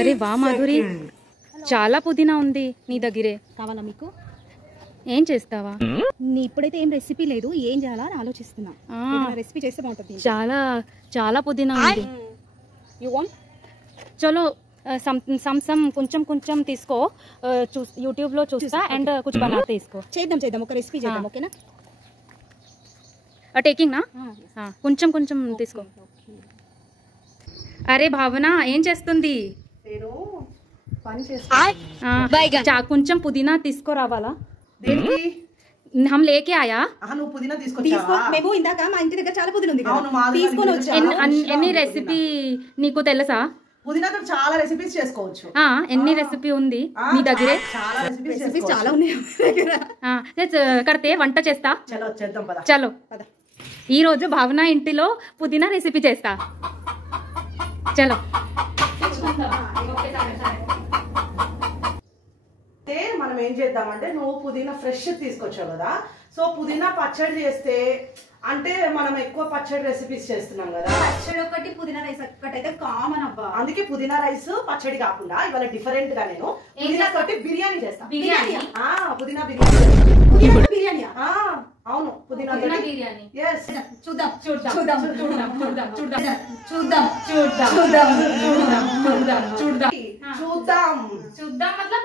అరే వా మాధురి, చాలా పుదీనా ఉంది నీ దగ్గరే. కావాలా మీకు? ఏం చేస్తావా? ఇప్పుడైతే ఏం రెసిపీ లేదు, ఏం చేయాలా అని ఆలోచిస్తున్నా. రెసిపీ చేస్తే బాగుంటుంది. చాలా చాలా పుదీనా ఉంది. You want? చలో సమ్ కొంచెం కొంచెం తీసుకో, యూట్యూబ్ లో చూస్తా అండ్ కుछ बनाते इसको. చేద్దాం ఒక రెసిపీ చేద్దాం. ఓకేనా? టేకింగ్ నా కొంచెం కొంచెం తీసుకో. అరే భావన ఏం చేస్తుంది? కొంచెం పుదీనా తీసుకురావాలా? हम लेके आया. మేము ఇందాక మా ఇంటి దగ్గర చాలా పుదీనా ఉంది తీసుకొని వచ్చాం. ఎన్ని రెసిపీ నీకు తెలుసా? పుదీనాతో చాలా రెసిపీస్ చేసుకోవచ్చు. ఎన్ని రెసిపీ ఉంది నీ దగ్గరే? చాలా రెసిపీస్ చాలా ఉన్నాయి. కడితే వంట చేస్తా. చలో చేద్దాం పద. చలో ఈ రోజు భావన ఇంటిలో పుదీనా రెసిపీ చేస్తా. చలో మనం ఏం చేద్దామంటే, నువ్వు పుదీనా ఫ్రెష్ తీసుకొచ్చావు కదా, సో పుదీనా పచ్చడి చేస్తే అంటే మనం ఎక్కువ పచ్చడి రెసిపీస్ చేస్తున్నాం కదా. పచ్చడి ఒకటి, పుదీనా రైస్ ఒకటి అయితే కామన్ అబ్బా. అందుకే పుదీనా రైస్ పచ్చడి కాకుండా ఇవాళ డిఫరెంట్ గా నేను పుదీనా తోటి బిర్యానీ చేస్తా. పుదీనా బిర్యానీ. అవును, పుదీనా బిర్యానీ. చూద్దాం मतलब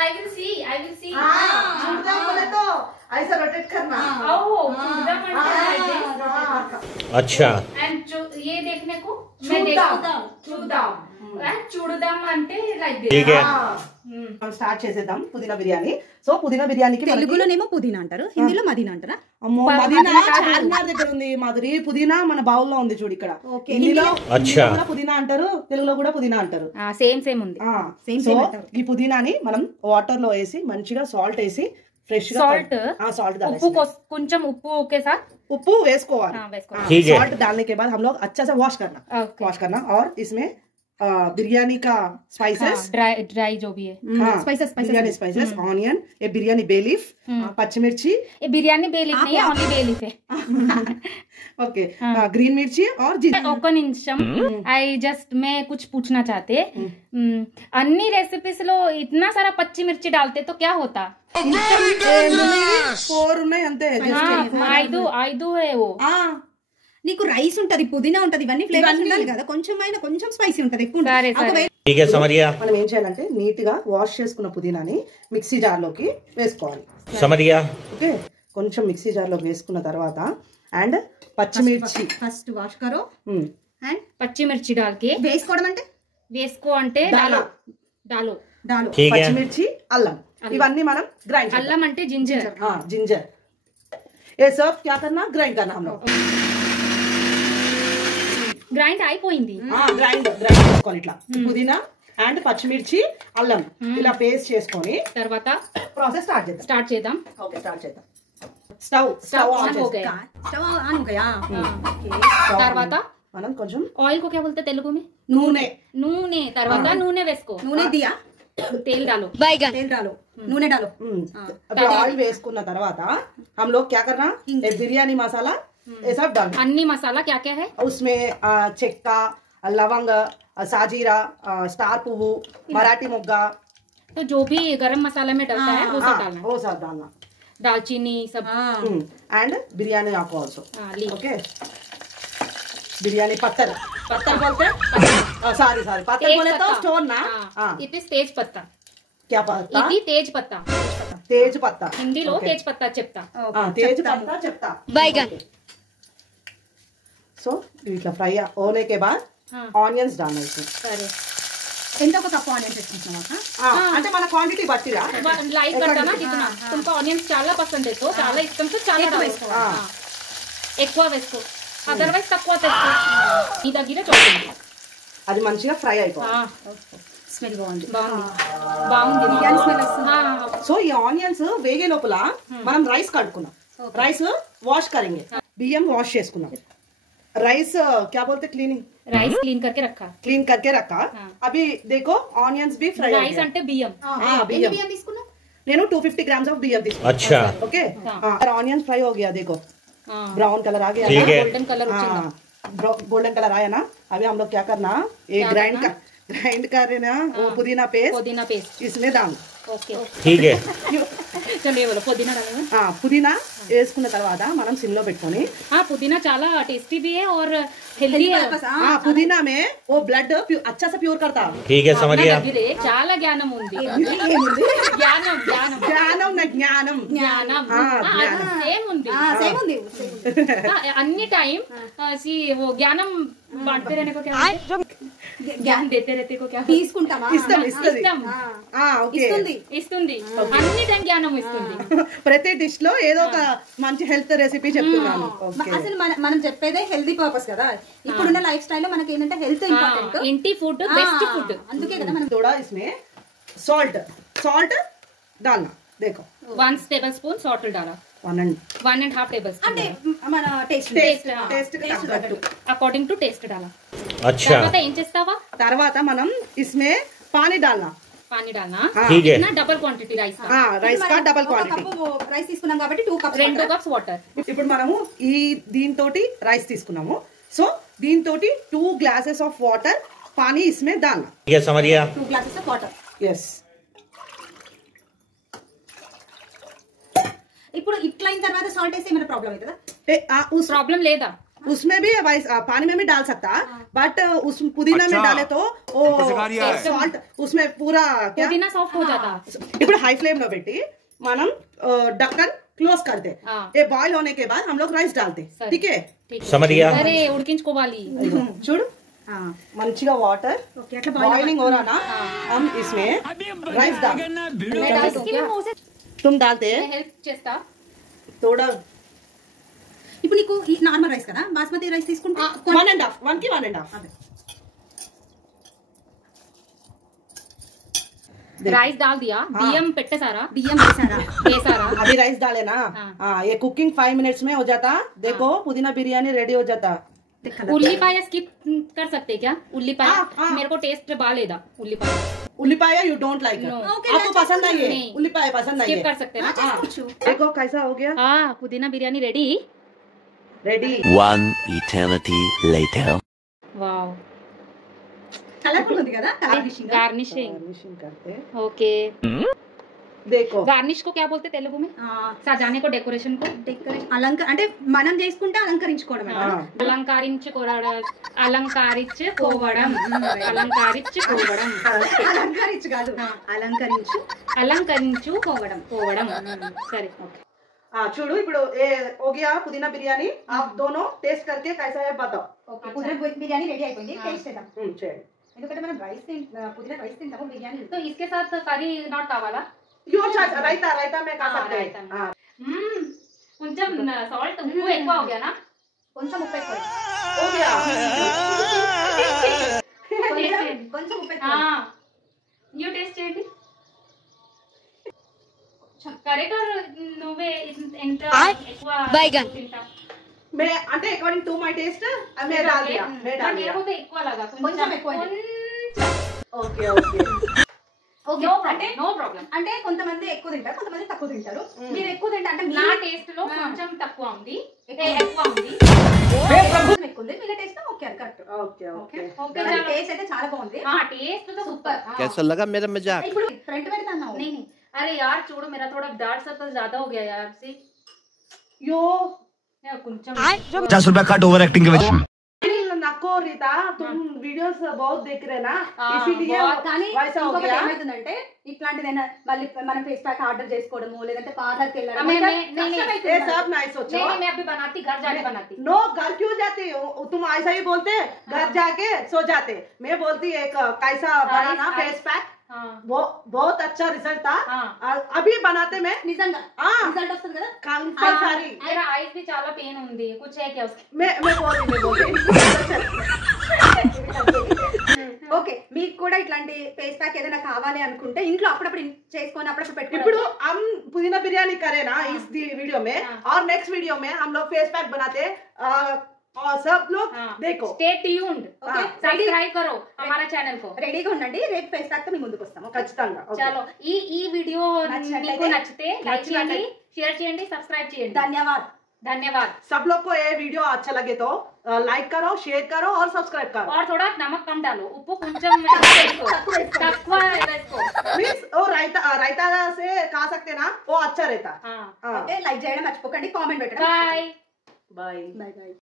I will see. చూద్దాం बोले तो ऐसा रोटेट करना. अच्छा. And ये देखने को చూడదాం అంటే లైక్ ठीक है. మనం స్టార్ట్ చేసేద్దాం పుదీనా బిర్యానీ. సో పుదీనా బిర్యానీకి తెలుగులోనేమో పుదీనా అంటారు, హిందీలో మదీనా అంటారా? అమ్మో, మదీనా చార్మినార్ దగ్గర ఉంది మాధురి. పుదీనా మన బౌల్ లో ఉంది చూడు ఇక్కడ. హిందీలో కూడా పుదీనా అంటారు, తెలుగులో కూడా పుదీనా అంటారు. సేమ్ ఉంది. సో ఈ పుదీనాని మనం వాటర్ లో వేసి మంచిగా సాల్ట్ వేసి ఫ్రెష్ గా సాల్ట్ ఉప్పు కొంచెం ఉప్పు के साथ ఉప్పు వేసుకోవాలి. साल्ट डालने के बाद हम लोग अच्छा से वॉश करना और इसमें बिरयानी का स्पाइसेस, ड्राई जो भी है बिरयानी स्पाइसेस, ऑनियन, ये बिरयानी बे लीफ, पच्चमिर्ची. ये बिरयानी बे लीफ नहीं है, ओनली बे लीफ है. ओके, ग्रीन मिर्ची और ఒక నిమిషం. मैं कुछ पूछना चाहते, अन्नी रेसिपीज लो इतना सारा पच्ची मिर्ची डालते तो क्या होता? 4 ఉన్నాయి అంతే. ఐదు है वो. నీకు రైస్ ఉంటది, పుదీనా ఉంటది, ఇవన్నీ ఫ్లేవర్స్ ఉండాలి కదా. కొంచెం స్పైసీ ఉంటది, ఎక్కువ మనం ఏం చేయాలంటే నీట్ గా వాష్ చేసుకున్న పుదీనాని మిక్సీ జార్ లోకి వేసుకోవాలి. ఓకే, కొంచెం మిక్సీ జార్ లోకి వేసుకున్న తర్వాత అండ్ పచ్చిమిర్చి ఫస్ట్ వాష్ కరో అండ్ పచ్చిమిర్చి డాల్కే వేసుకోవడం అంటే వేసుకో అంటే డాలో పచ్చిమిర్చి, అల్లం, ఇవన్నీ మనం గ్రైండ్. అల్లం అంటే జింజర్. ये सब क्या करना, ग्राइंड करना. हम लोग గ్రైండ్ అయిపోయింది. గ్రైండ్ చేసుకోవాలి ఇట్లా. పుదీనా అండ్ పచ్చిమిర్చి, అల్లం ఇలా పేస్ట్ చేసుకొని తర్వాత ప్రాసెస్ స్టార్ట్ చేద్దాం. ఓకే, స్టార్ట్ చేద్దాం. Stove on Gaya. తర్వాత మనం కొంచెం ఆయిల్ को क्या बोलते తెలుగు में? నూనె. తర్వాత నూనె వేసుకో. నూనె దియా, तेल डालो, నూనె डालो. अभी ऑयल వేసుకున్న తర్వాత हम लोग क्या करना, बिरयानी मसाला ये सब डालना. अन्नी मसाला क्या क्या है उसमें? చెక్క, लवंग, साजीरा, स्टार पुव्వు, मराठी मोग्गा, तो जो भी गरम मसाला में डलता है वो सब डालना. दालचीनी सब एंड बिरयानी आको आल्सो. ओके, बिरयानी पत्तर बोलते हैं. सॉरी पत्तर बोले तो स्टोन ना. इट इज तेज पत्ता. क्या पत्ता? ఇది తేజ్ పత్తా. తేజ్ పత్తా హిందీలో తేజ్ పత్తా చెప్తా. తేజ్ పత్తా చెప్తా. बैगन. సో ఇట్లా ఫ్రై होने के बाद ఆనియన్స్ डालना इसमें. సరే, ఎంత ఒక కప్ ఆనియన్స్ వేసుకుంటున్నావా? అంటే మన క్వాంటిటీ బట్టిరా లైక్ करना जितना तुमको ఆనియన్స్ చాలా పసంद है तो చాలా ఇష్టం तो చాలా ఎక్కువ వేసుకో, అదర్వైజ్ తక్కువ వేసుకో. ఈ దగ్గర చూడండి అది మంచిగా ఫ్రై అయిపోవాలి. స్మెల్ బాగుంది. బిర్యానీ స్మెల్ వస్తుంది. సో ఈ ఆనియన్స్ వేగే లోపల మనం రైస్ కడుక్కున్నాం. రైస్ వాష్ करेंगे. బియ్యం వాష్ చేసుకున్నాం. राइस क्या बोलते, क्लीनिंग. राइस क्लीन करके रखा. अभी देखो ऑनियंस भी फ्राई. राइस అంటే బియ్యం. బియ్యం తీసుకున్నా నేను 250 ग्राम्स ऑफ बियम తీసుకున్నా. अच्छा, ओके. ऑनियन फ्राई हो गया, देखो ब्राउन कलर आ गया, गोल्डन कलर गोल्डन कलर आया ना. अभी हम लोग क्या करना, ये ग्राइंड कर रहे ना वो पुदीना पुदीना पेस्ट इसमें डाल ఓకే ठीक है చలో ఇవ్వాలి పుదీనా डालना పుదీనా వేసుకున్న తర్వాత మనం సిమ్ లో పెట్టుకొని पुदीना చాలా टेस्टी भी है और हेल्दी है पुदीना में वो ब्लड अच्छा से प्योर करता ठीक है समझ गया దగ్గరే చాలా జ్ఞానం ఉంది జ్ఞానం జ్ఞానం జ్ఞానం నా జ్ఞానం జ్ఞానం సేమ్ ఉంది సేమ్ ఉంది अन्य टाइम सी वो ज्ञानम बांटते रहने को क्या बोलते हैं? ज्ञान देते रहते को क्या बोलते हैं? తీసుకుంటామా ఇష్టం ఇస్తుంది ఇష్టం. ఓకే ఇస్తుంది అన్ని టైం జ్ఞానం ఇస్తుంది ప్రతి డిష్ లో ఏదో ఒక మంచి హెల్త్ రెసిపీ చెప్తున్నాను ఓకే అసలు మనం చెప్పేదే హెల్దీ పర్పస్ కదా ఇప్పుడున్న లైఫ్ స్టైల్ లో మనకి ఏంటంటే హెల్త్ ఇంపార్టెంట్ ఇంటి ఫుడ్ బెస్ట్ ఫుడ్ అందుకే కదా మనం थोड़ा इसमें सॉल्ट डालना देखो 1 टेबलस्पून सॉल्ट डाला 1.5 टेबलस्पून అంటే మన taste taste according to taste डाला अच्छा తర్వాత ఏం చేస్తావా తర్వాత మనం इसमें पानी डालना పానీ डालना ठीक है డబుల్ క్వాంటిటీ రైస్ రైస్ కా డబుల్ క్వాంటిటీ రైస్ తీసుకున్నాం కాబట్టి 2 కప్స్ 2 కప్స్ వాటర్ ఇప్పుడు మనము ఈ దీంతోటి రైస్ తీసుకున్నాము సో దీంతోటి 2 గ్లాసెస్ ఆఫ్ వాటర్ पानी इसमें डालना ठीक है समझ गया 2 గ్లాసెస్ ఆఫ్ వాటర్ यस ఇప్పుడు ఇట్లా అయిన తర్వాత సాల్ట్ వేస్తే ఏమైనా ప్రాబ్లం అవుతుందా उस ప్రాబ్లం లేదా उसमें भी पानी में भी डाल सकता बट उस पुदीना में डाले तो वो सॉल्ट उसमें पूरा क्या పుదీనా సాఫ్ట్ हो जाता ఇప్పుడు హై ఫ్లేమ్ లో పెట్టి మనం ढक्कन क्लोज करते ये बॉईल होने के बाद हम लोग राइस डालते ठीक है समझ गया సరే ఉడికించుకోవాలి చూడు మంచిగా వాటర్ ఓకే అట్లా बॉइलिंग हो रहा ना हम इसमें राइस डाल तुम डालते హెల్ప్ చేస్తా थोड़ा ఇప్పుడు నీకు ఈ నార్మల్ రైస్ కదా బాస్మతి రైస్ తీసుకుంటే 1.5 की 1.5 राइस डाल दिया बियम పెట్టేసారా బియ్యం వేసారా వేసారా अभी राइस डाले ना ये कुकिंग 5 मिनट्स में हो जाता देखो पुदीना बिरयानी रेडी हो जाता ఉల్లిపాయ స్కిప్ कर सकते क्या उल्लीपाया मेरे को टेस्ट బాలేదా ఉల్లిపాయ उल्लीपाया यू डोंट लाइक No. आपको पसंद नहीं है नहीं. उल्लीपाया पसंद नहीं स्किप है कर सकते ना देखो कैसा हो गया हाँ पुदीना biryani ready ready One eternity later. वाव కలర్ఫుల్ ఉంది కదా గార్నిషింగ్ गार्निशिंग गार्निशिंग करते ओके देखो गार्निश को क्या बोलते तेलुगु में सजाने को डेकोरेशन को డెకరేషన్ అంటే మనం చేసుకుంటే అలంకరించుకోవడం అలంకరించుకోవడం అలంకరించుకోవడం అలంకరించుకోవడం అలంకరించు కాదు అలంకరించుకోవడం సరే ఓకే చూడు ఇప్పుడు हो गया पुदीना बिरयानी आप दोनों टेस्ट करके कैसा है बताओ పుదీనా బిర్యానీ రెడీ అయిపోయింది టేస్ట్ చేద్దాం చేయండి ఎందుకంటే మనం పుదీనా రైస్ తింటాము బిర్యానీ तो इसके साथ करी नॉट कावाला योर चॉइस रायता रायता में खा सकते रायता में। हैं కొంచెం సాల్ట్ ఉప్పు ఎక్కువ हो गया ना కొంచెం ఉప్పు ఎక్కువ हो गया కొంచెం ఉప్పు ఎక్కువ हाँ यू टेस्ट చేయండి కరెక్ట్ నువ్వే ఎంత ఎక్కువ తింటావు मैं అంటే अकॉर्डिंग टू माय टेस्ट मैं डाल दिया मैं डाल दिया मेरे को तो ఎక్కువ लगा కొంచెం ఎక్కువ ओके ओके నో ప్రాబ్లం అంటే కొంతమంది ఎక్కువ తింటారు కొంతమంది తక్కువ తింటారు మీరు ఎక్కువ తింటారు అంటే నా టేస్ట్ లో కొంచెం తక్కువ ఉంది ఎక్కువ ఉంది ఎక్కువ ఉంది మీ taste okay correct okay okay okay taste అయితే చాలా బాగుంది టేస్ట్ तो సూపర్ कैसा लगा मेरा मजाक? ఇప్పుడు ఫ్రంట్ పెడతాను नहीं नहीं अरे यार छोड़ो मेरा थोड़ा डार्क सर्कल ज्यादा हो गया यार सी यो కొంచెం 50 रुपया कट ओवर एक्टिंग के वजह नको रीता तुम वीडियोस बहुत देख रहे ना इसीलिए కానీ वैसा हो ఇంకొకటి गया ఏమైతుందంటే ఇట్లాంటిదైనా మళ్ళీ మనం ఫేస్ ప్యాక్ ఆర్డర్ చేసుకోవడము లేదంటే పార్లర్ కి వెళ్ళడం ये सब नहीं सोचो नहीं मैं अभी बनाती घर जाके बनाती नो घर क्यों जाती हो तुम ऐसा ही बोलते घर जाके सो जाते मैं बोलती एक कैसा बनाना फेस पैक वो बहुत अच्छा रिजल्ट था अभी बनाते मैं నిజంగా हाँ రిజల్ట్ వస్తుంది కదా कंपल्सरी मेरा आईज भी చాలా पेन ఉంది कुछ है क्या उसके मैं बोल रही ఓకే మీకు కూడా ఇట్లాంటి ఫేస్ ప్యాక్ ఏదైనా కావాలి అనుకుంటే ఇంట్లో అప్పుడప్పుడు చేసుకొని అప్పుడప్పుడు ఇప్పుడు పెట్టుకోవడం हम पुदीना बिरयानी करे ना इस वीडियो में और नेक्स्ट वीडियो में हम लोग फेस पैक बनाते और सब लोग देखो स्टे ट्यून्ड ఓకే सब्सक्राइब करो हमारा चैनल को రెడీగా ఉండండి రేపు ఫేస్ ప్యాక్ తో మీ ముందుకు వస్తాము ఖచ్చితంగా చలో ఈ వీడియో నచ్చినట్లయితే మీకు నచ్చితే లైక్ చేయండి షేర్ చేయండి సబ్స్క్రైబ్ చేయండి ధన్యవాదాలు धन्यवाद। सब लोग को ये वीडियो अच्छा लगे तो लाइक करो, शेयर करो और सब्सक्राइब करो। और थोड़ा नमक कम डालो, उप्पु కొంచెం తక్కువ వేసుకో। मीन्स वो रायता से खा सकते ना, वो अच्छा रहता। ఓకే, లైక్ చేయడం మర్చిపోకండి, కామెంట్ పెట్టండి। Bye bye bye bye.